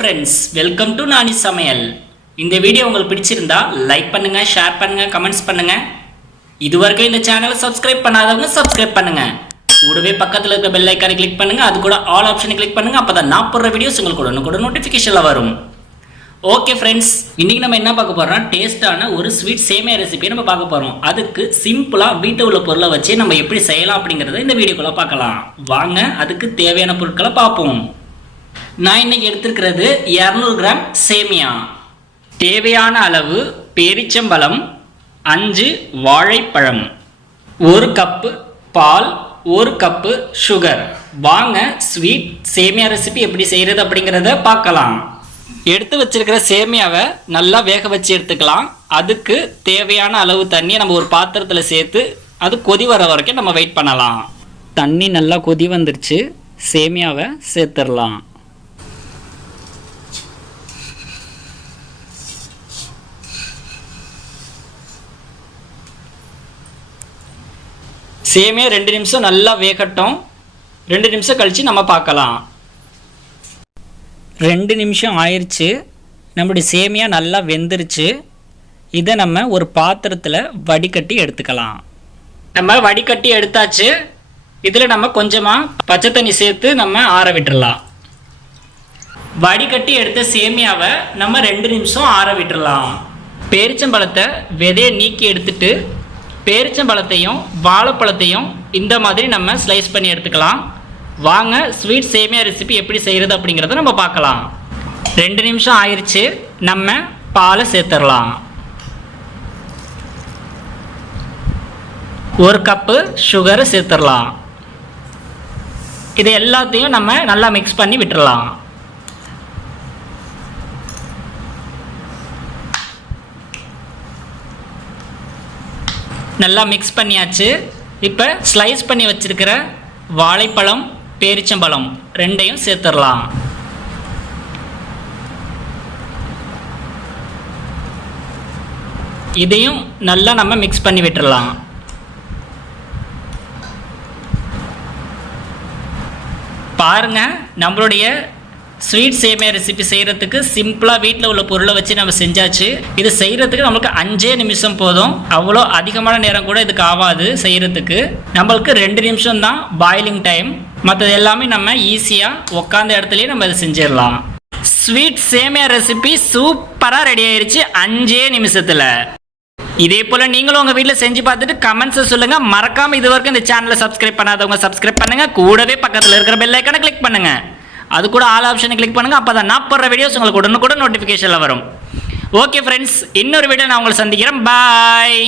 friends, welcome to Nani Samaiyal. இந்த video உங்களுக்கு பிடிச்சிருந்தா லைக் பண்ணுங்க, ஷேர் பண்ணுங்க, கமெண்ட்ஸ் பண்ணுங்க. இதுவரைக்கும் இந்த சேனலை சப்ஸ்கிரைப் பண்ணாதவங்க சப்ஸ்கிரைப் பண்ணுங்க. கூடவே பக்கத்துல இருக்க பெல் ஐகானை கிளிக் பண்ணுங்க. அது கூட ஆல் ஆப்ஷனை கிளிக் பண்ணுங்க. அப்பதான் நான் போடுற வீடியோஸ் உங்களுக்கு உடனுக்குடன் நோட்டிஃபிகேஷன்ல வரும். ஓகே ஃப்ரெண்ட்ஸ், இன்னைக்கு நம்ம என்ன பார்க்க போறோம்னா டேஸ்டான ஒரு ஸ்வீட் சேமியா ரெசிபி நம்ம பார்க்க போறோம். அதுக்கு சிம்பிளா வீட்டில் உள்ள பொருளை வச்சு நம்ம எப்படி செய்யலாம் அப்படிங்கறத இந்த வீடியோக்குள்ள பார்க்கலாம். வாங்க அதுக்கு தேவையான பொருட்களை பார்ப்போம். நான் இன்னைக்கு எடுத்துக்கிறது 200 கிராம் சேமியா, தேவையான அளவு பேரிச்சம்பழம், 5 வாழைப்பழம், 1 கப்பு பால், 1 கப்பு சுகர். வாங்க ஸ்வீட் சேமியா ரெசிபி எப்படி செய்கிறது அப்படிங்கிறத பார்க்கலாம். எடுத்து வச்சிருக்கிற சேமியாவை நல்லா வேக வச்சு எடுத்துக்கலாம். அதுக்கு தேவையான அளவு தண்ணியை நம்ம ஒரு பாத்திரத்தில் சேர்த்து அது கொதி வர வரைக்கும் நம்ம வெயிட் பண்ணலாம். தண்ணி நல்லா கொதி வந்துருச்சு, சேமியாவை சேர்த்துடலாம். சேமியா 2 நிமிஷம் நல்லா வேகட்டும். 2 நிமிஷம் கழித்து நம்ம பார்க்கலாம். 2 நிமிஷம் ஆயிடுச்சு, நம்முடைய சேமியா நல்லா வெந்துருச்சு. இதை நம்ம ஒரு பாத்திரத்தில் வடிகட்டி எடுத்துக்கலாம். நம்ம வடிகட்டி எடுத்தாச்சு. இதில் நம்ம கொஞ்சமாக பச்சை தண்ணி சேர்த்து நம்ம ஆற விட்டுடலாம். வடிகட்டி எடுத்த சேமியாவை நம்ம 2 நிமிஷம் ஆற விட்டுடலாம். பேரிச்சம்பழத்தை விதையை நீக்கி எடுத்துட்டு பேரிச்சம்பழத்தையும் வாழைப்பழத்தையும் இந்த மாதிரி நம்ம ஸ்லைஸ் பண்ணி எடுத்துக்கலாம். வாங்க ஸ்வீட் சேமியா ரெசிபி எப்படி செய்கிறது அப்படிங்கிறத நம்ம பார்க்கலாம். 2 நிமிஷம் ஆயிடுச்சு, நம்ம பாலை சேர்த்துடலாம். 1 கப்பு சுகரை சேர்த்துடலாம். இது எல்லாத்தையும் நம்ம நல்லா மிக்ஸ் பண்ணி விட்டுடலாம். நல்லா மிக்ஸ் பண்ணியாச்சு. இப்போ ஸ்லைஸ் பண்ணி வச்சிருக்கிற வாழைப்பழம், பேரிச்சம்பழம் ரெண்டையும் சேர்த்துடலாம். இதையும் நல்லா நம்ம மிக்ஸ் பண்ணி விட்டுடலாம். பாருங்க, நம்மளுடைய ஸ்வீட் சேமியா ரெசிபி செய்கிறதுக்கு சிம்பிளாக வீட்டில் உள்ள பொருளை வச்சு நம்ம செஞ்சாச்சு. இது செய்கிறதுக்கு நம்மளுக்கு 5 நிமிஷம் போதும். அவ்வளோ அதிகமான நேரம் கூட இதுக்கு ஆகாது செய்கிறதுக்கு. நம்மளுக்கு 2 நிமிஷம் தான் பாயிலிங் டைம். மற்றது எல்லாமே நம்ம ஈஸியாக உட்காந்த இடத்துலையே நம்ம இதை செஞ்சிடலாம். ஸ்வீட் சேமியா ரெசிபி சூப்பராக ரெடி ஆயிடுச்சு 5 நிமிஷத்தில். இதே போல் நீங்களும் உங்கள் வீட்டில் செஞ்சு பார்த்துட்டு கமெண்ட்ஸை சொல்லுங்கள். மறக்காமல் இது வரைக்கும் இந்த சேனலை சப்ஸ்கிரைப் பண்ணாதவங்க சப்ஸ்கிரைப் பண்ணுங்கள். கூடவே பக்கத்தில் இருக்கிற பெல் ஐக்கானை கிளிக் பண்ணுங்கள். அது கூட ஆல் ஆப்ஷனை கிளிக் பண்ணுங்கள். அப்போ தான் நான் போடுற வீடியோஸ் உங்களுக்கு உடனுக்குடன் நோட்டிஃபிகேஷனில் வரும். ஓகே ஃப்ரெண்ட்ஸ், இன்னொரு வீடியோ நான் உங்களை சந்திக்கிறேன். பாய்.